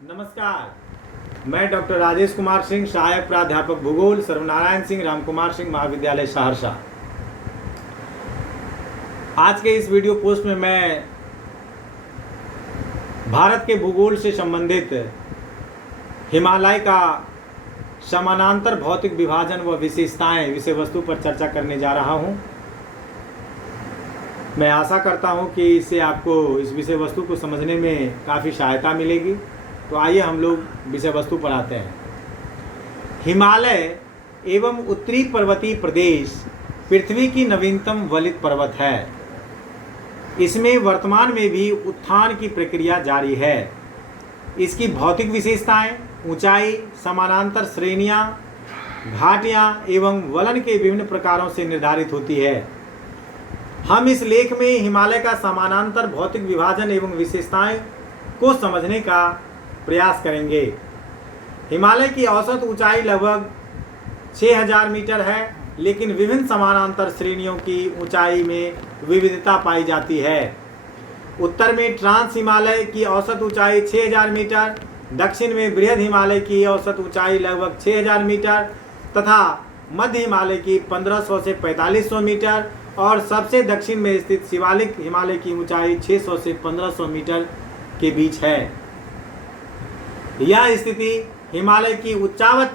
नमस्कार, मैं डॉक्टर राजेश कुमार सिंह, सहायक प्राध्यापक भूगोल, सर्वनारायण सिंह रामकुमार सिंह महाविद्यालय सहरसा। आज के इस वीडियो पोस्ट में मैं भारत के भूगोल से संबंधित हिमालय का समानांतर भौतिक विभाजन व विशेषताएं विषय वस्तु पर चर्चा करने जा रहा हूं। मैं आशा करता हूं कि इससे आपको इस विषय वस्तु को समझने में काफ़ी सहायता मिलेगी। तो आइए हम लोग विषय वस्तु पर आते हैं। हिमालय एवं उत्तरी पर्वतीय प्रदेश पृथ्वी की नवीनतम वलित पर्वत है। इसमें वर्तमान में भी उत्थान की प्रक्रिया जारी है। इसकी भौतिक विशेषताएं ऊंचाई, समानांतर श्रेणियां, घाटियां एवं वलन के विभिन्न प्रकारों से निर्धारित होती है। हम इस लेख में हिमालय का समानांतर भौतिक विभाजन एवं विशेषताएं को समझने का प्रयास करेंगे। हिमालय की औसत ऊंचाई लगभग 6000 मीटर है, लेकिन विभिन्न समानांतर श्रेणियों की ऊंचाई में विविधता पाई जाती है। उत्तर में ट्रांस हिमालय की औसत ऊंचाई 6000 मीटर, दक्षिण में बृहद हिमालय की औसत ऊंचाई लगभग 6000 मीटर तथा मध्य हिमालय की 1500 से 4500 मीटर और सबसे दक्षिण में स्थित शिवालिक हिमालय की ऊंचाई 600 से 1500 मीटर के बीच है। यह स्थिति हिमालय की उच्चावच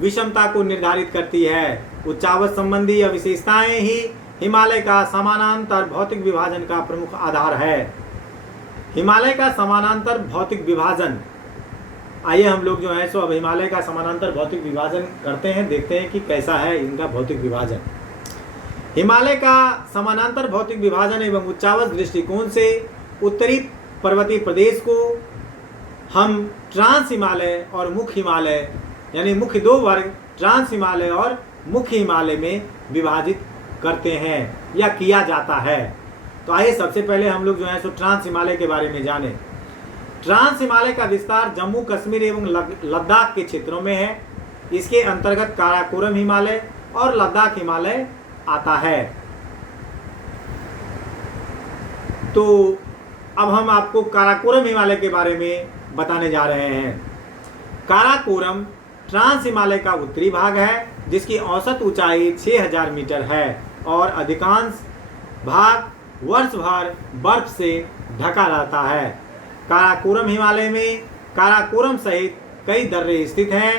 विषमता को निर्धारित करती है। उच्चावच संबंधी यह विशेषताएं ही हिमालय का समानांतर भौतिक विभाजन का प्रमुख आधार है। हिमालय का समानांतर भौतिक विभाजन, आइए हम लोग जो है सो अब हिमालय का समानांतर भौतिक विभाजन करते हैं, देखते हैं कि कैसा है इनका भौतिक विभाजन। हिमालय का समानांतर भौतिक विभाजन एवं उच्चावच दृष्टिकोण से उत्तरी पर्वतीय प्रदेश को हम ट्रांस हिमालय और मुख्य हिमालय यानी मुख्य दो वर्ग ट्रांस हिमालय और मुख्य हिमालय में विभाजित करते हैं या किया जाता है। तो आइए सबसे पहले हम लोग जो है सो ट्रांस हिमालय के बारे में जानें। ट्रांस हिमालय का विस्तार जम्मू कश्मीर एवं लद्दाख के क्षेत्रों में है। इसके अंतर्गत काराकोरम हिमालय और लद्दाख हिमालय आता है। तो अब हम आपको काराकोरम हिमालय के बारे में बताने जा रहे हैं। काराकोरम ट्रांस हिमालय का उत्तरी भाग है, जिसकी औसत ऊंचाई 6000 मीटर है और अधिकांश भाग वर्ष भर बर्फ से ढका रहता है। काराकोरम हिमालय में काराकोरम सहित कई दर्रे स्थित हैं।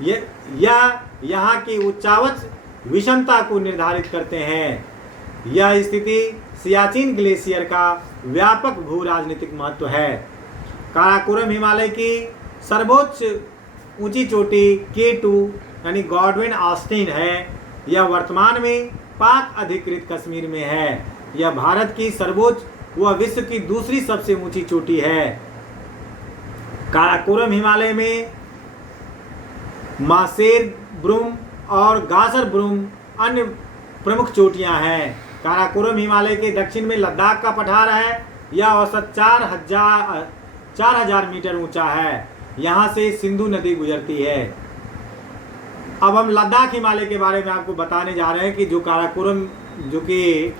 यह यहाँ की उच्चावच विषमता को निर्धारित करते हैं। यह स्थिति सियाचिन ग्लेशियर का व्यापक भू राजनीतिक महत्व है। काराकोरम हिमालय की सर्वोच्च ऊंची चोटी K2 यानी गॉडविन ऑस्टिन है। यह वर्तमान में पाक अधिकृत कश्मीर में है। यह भारत की सर्वोच्च व विश्व की दूसरी सबसे ऊंची चोटी है। काराकोरम हिमालय में मासेर ब्रूम और गाजर ब्रूम अन्य प्रमुख चोटियां हैं। काराकोरम हिमालय के दक्षिण में लद्दाख का पठार है। यह औसत 4000 मीटर ऊंचा है। यहाँ से सिंधु नदी गुजरती है। अब हम लद्दाख हिमालय के बारे में आपको बताने जा रहे हैं कि जो काराकोरम, जो कि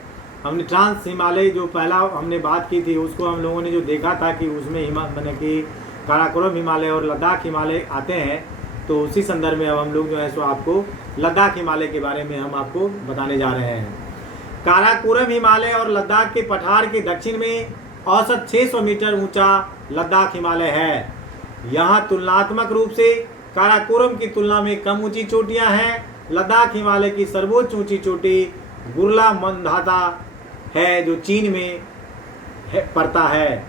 हमने ट्रांस हिमालय जो पहला हमने बात की थी, उसको हम लोगों ने जो देखा था कि उसमें मैंने कि काराकोरम हिमालय और लद्दाख हिमालय आते हैं। तो उसी संदर्भ में अब हम लोग जो है सो आपको लद्दाख हिमालय के बारे में हम आपको बताने जा रहे हैं। काराकोरम हिमालय और लद्दाख के पठार के दक्षिण में औसत 600 मीटर ऊंचा लद्दाख हिमालय है। यहाँ तुलनात्मक रूप से काराकोरम की तुलना में कम ऊंची चोटियाँ हैं। लद्दाख हिमालय की सर्वोच्च ऊंची चोटी गुरला मंदाता है, जो चीन में पड़ता है।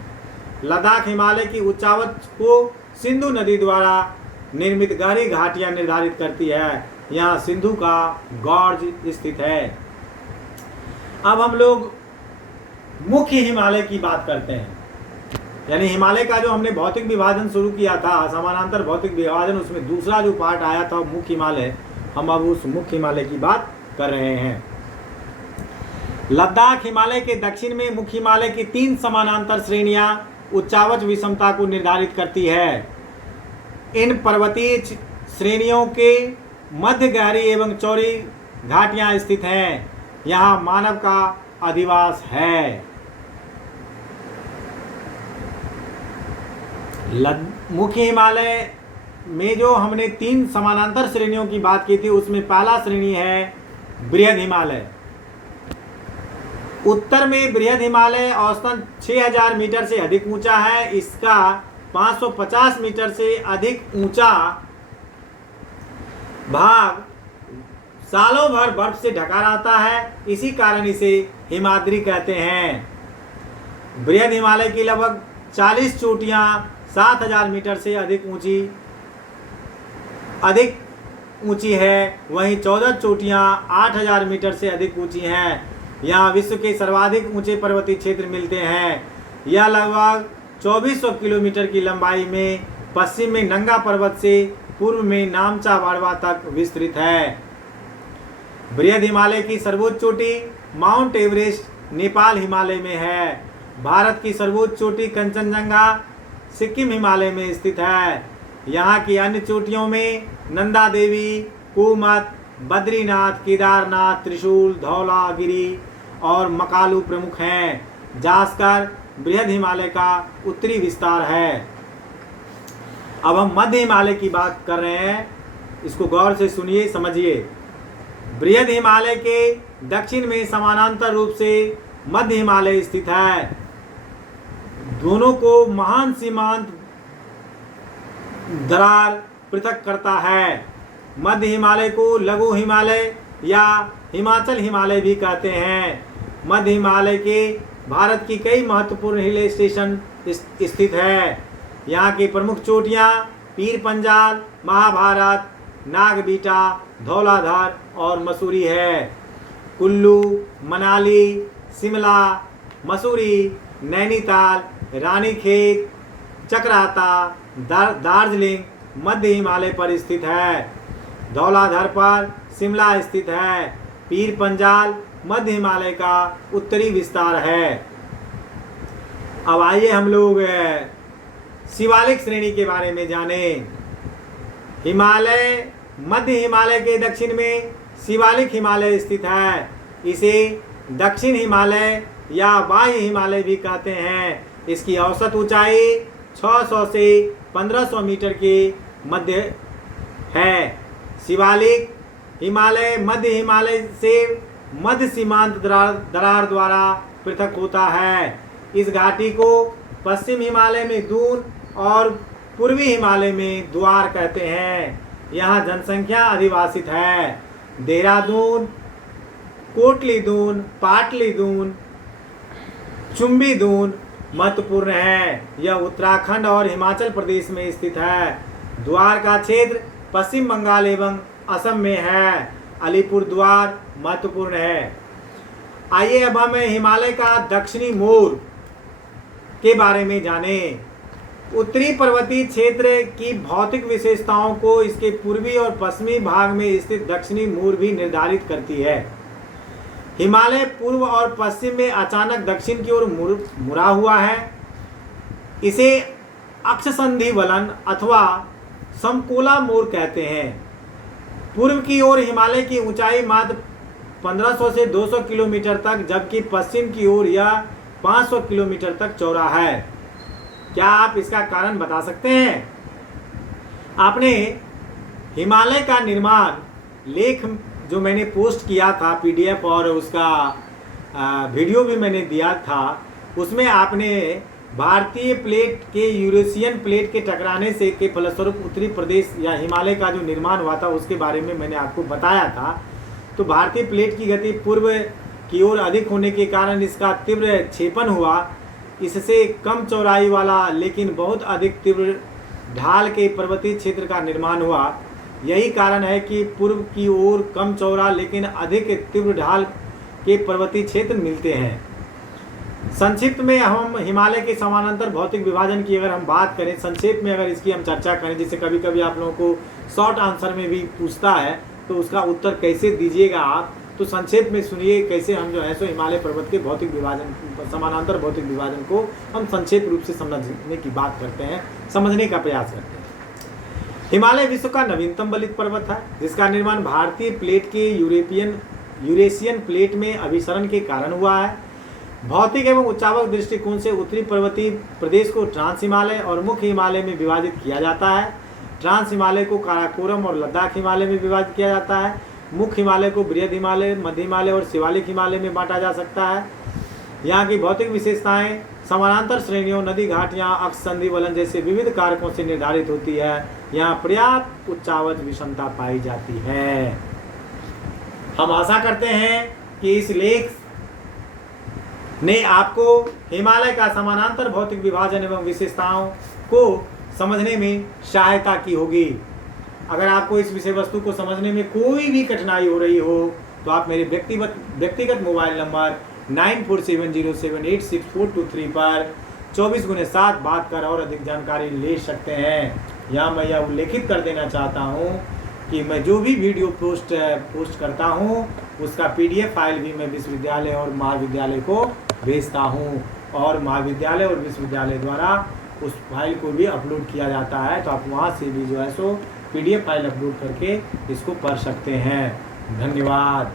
लद्दाख हिमालय की उच्चावच को सिंधु नदी द्वारा निर्मित गहरी घाटियाँ निर्धारित करती है। यहाँ सिंधु का गॉर्ज स्थित है। अब हम लोग मुख्य हिमालय की बात करते हैं, यानी हिमालय का जो हमने भौतिक विभाजन शुरू किया था, समानांतर भौतिक विभाजन, उसमें दूसरा जो पार्ट आया था मुख्य हिमालय। हम अब उस मुख्य हिमालय की बात कर रहे हैं। लद्दाख हिमालय के दक्षिण में मुख्य हिमालय की 3 समानांतर श्रेणियां उच्चावच विषमता को निर्धारित करती है। इन पर्वतीय श्रेणियों के मध्य गहरी एवं चौड़ी घाटियां स्थित हैं। यहाँ मानव का अधिवास है। मुख्य हिमालय में जो हमने 3 समानांतर श्रेणियों की बात की थी, उसमें पहला श्रेणी है बृहद हिमालय। उत्तर में बृहद हिमालय औसतन 6000 मीटर से अधिक ऊंचा है। इसका 550 मीटर से अधिक ऊंचा भाग सालों भर बर्फ से ढका रहता है, इसी कारण इसे हिमाद्री कहते हैं। बृहद हिमालय की लगभग 40 चोटियां 7000 मीटर से अधिक ऊंची है, वहीं 14 चोटियां 8000 मीटर से अधिक ऊंची हैं। यहाँ विश्व के सर्वाधिक ऊंचे पर्वतीय क्षेत्र मिलते हैं। यह लगभग 2400 किलोमीटर की लंबाई में पश्चिम में नंगा पर्वत से पूर्व में नामचा बाड़वा तक विस्तृत है। बृहद हिमालय की सर्वोच्च चोटी माउंट एवरेस्ट नेपाल हिमालय में है। भारत की सर्वोच्च चोटी कंचनजंगा सिक्किम हिमालय में स्थित है। यहाँ की अन्य चोटियों में नंदा देवी, कुमत, बद्रीनाथ, केदारनाथ, त्रिशूल, धौलागिरी और मकालू प्रमुख हैं। जास्कर बृहद हिमालय का उत्तरी विस्तार है। अब हम मध्य हिमालय की बात कर रहे हैं, इसको गौर से सुनिए, समझिए। बृहद हिमालय के दक्षिण में समानांतर रूप से मध्य हिमालय स्थित है। दोनों को महान सीमांत दरार पृथक करता है। मध्य हिमालय को लघु हिमालय या हिमाचल हिमालय भी कहते हैं। मध्य हिमालय के भारत की कई महत्वपूर्ण हिल स्टेशन स्थित है। यहाँ की प्रमुख चोटियाँ पीर पंजाल, महाभारत, नागबीटा, धौलाधर और मसूरी है। कुल्लू, मनाली, शिमला, मसूरी, नैनीताल, रानीखेत, चक्राता, दार्जिलिंग मध्य हिमालय पर स्थित है। धौलाधर पर शिमला स्थित है। पीर पंजाल मध्य हिमालय का उत्तरी विस्तार है। अब आइए हम लोग शिवालिक श्रेणी के बारे में जानें। हिमालय मध्य हिमालय के दक्षिण में शिवालिक हिमालय स्थित है। इसे दक्षिण हिमालय या बाह्य हिमालय भी कहते हैं। इसकी औसत ऊंचाई 600 से 1500 मीटर के मध्य है। शिवालिक हिमालय मध्य हिमालय से मध्य सीमांत दरार द्वारा पृथक होता है। इस घाटी को पश्चिम हिमालय में दून और पूर्वी हिमालय में द्वार कहते हैं। यहाँ जनसंख्या अधिवासित है। देहरादून, कोटली दून, पाटली दून, चुम्बी दून महत्वपूर्ण है। यह उत्तराखंड और हिमाचल प्रदेश में स्थित है। द्वार का क्षेत्र पश्चिम बंगाल एवं असम में है। अलीपुर द्वार महत्वपूर्ण है। आइए अब हम हिमालय का दक्षिणी मोड़ के बारे में जानें। उत्तरी पर्वतीय क्षेत्र की भौतिक विशेषताओं को इसके पूर्वी और पश्चिमी भाग में स्थित दक्षिणी मोड़ भी निर्धारित करती है। हिमालय पूर्व और पश्चिम में अचानक दक्षिण की ओर मुड़ा हुआ है। इसे अक्षसंधि वलन अथवा समकोला मोड़ कहते हैं। पूर्व की ओर हिमालय की ऊंचाई मात्र 1500 से 200 किलोमीटर तक, जबकि पश्चिम की ओर यह 500 किलोमीटर तक चौड़ा है। क्या आप इसका कारण बता सकते हैं? आपने हिमालय का निर्माण लेख जो मैंने पोस्ट किया था PDF और उसका वीडियो भी मैंने दिया था, उसमें आपने भारतीय प्लेट के यूरेशियन प्लेट के टकराने से के फलस्वरूप उत्तरी प्रदेश या हिमालय का जो निर्माण हुआ था उसके बारे में मैंने आपको बताया था। तो भारतीय प्लेट की गति पूर्व की ओर अधिक होने के कारण इसका तीव्र क्षेपण हुआ। इससे कम चौड़ाई वाला लेकिन बहुत अधिक तीव्र ढाल के पर्वतीय क्षेत्र का निर्माण हुआ। यही कारण है कि पूर्व की ओर कम चौड़ा लेकिन अधिक तीव्र ढाल के पर्वतीय क्षेत्र मिलते हैं। संक्षिप्त में हम हिमालय के समानांतर भौतिक विभाजन की अगर हम बात करें, संक्षेप में अगर इसकी हम चर्चा करें, जैसे कभी कभी आप लोगों को शॉर्ट आंसर में भी पूछता है तो उसका उत्तर कैसे दीजिएगा आप, तो संक्षेप में सुनिए कैसे हम जो है सो हिमालय पर्वत के भौतिक विभाजन, समानांतर भौतिक विभाजन को हम संक्षेप रूप से समझने की बात करते हैं, समझने का प्रयास करते हैं। हिमालय विश्व का नवीनतम बलित पर्वत है, जिसका निर्माण भारतीय प्लेट के यूरेशियन प्लेट में अभिसरण के कारण हुआ है। भौतिक एवं उच्चावक दृष्टिकोण से उत्तरी पर्वतीय प्रदेश को ट्रांस हिमालय और मुख्य हिमालय में विभाजित किया जाता है। ट्रांस हिमालय को काराकोरम और लद्दाख हिमालय में विभाजित किया जाता है। मुख्य हिमालय को बृहद हिमालय, मध्य हिमालय और शिवालिक हिमालय में बांटा जा सकता है। यहाँ की भौतिक विशेषताएं समानांतर श्रेणियों, नदी घाटियाँ, अक्ष संधि वलन जैसे विविध कारकों से निर्धारित होती है। यहाँ पर्याप्त उच्चावच विषमता पाई जाती है। हम आशा करते हैं कि इस लेख ने आपको हिमालय का समानांतर भौतिक विभाजन एवं विशेषताओं को समझने में सहायता की होगी। अगर आपको इस विषय वस्तु को समझने में कोई भी कठिनाई हो रही हो तो आप मेरे व्यक्तिगत मोबाइल नंबर 9470786423 पर 24x7 बात कर और अधिक जानकारी ले सकते हैं। यहाँ मैं यह उल्लेखित कर देना चाहता हूँ कि मैं जो भी वीडियो पोस्ट करता हूँ उसका PDF फाइल भी मैं विश्वविद्यालय और महाविद्यालय को भेजता हूँ और महाविद्यालय और विश्वविद्यालय द्वारा उस फाइल को भी अपलोड किया जाता है। तो आप वहाँ से भी जो है सो PDF फाइल अपलोड करके इसको पढ़ सकते हैं। धन्यवाद।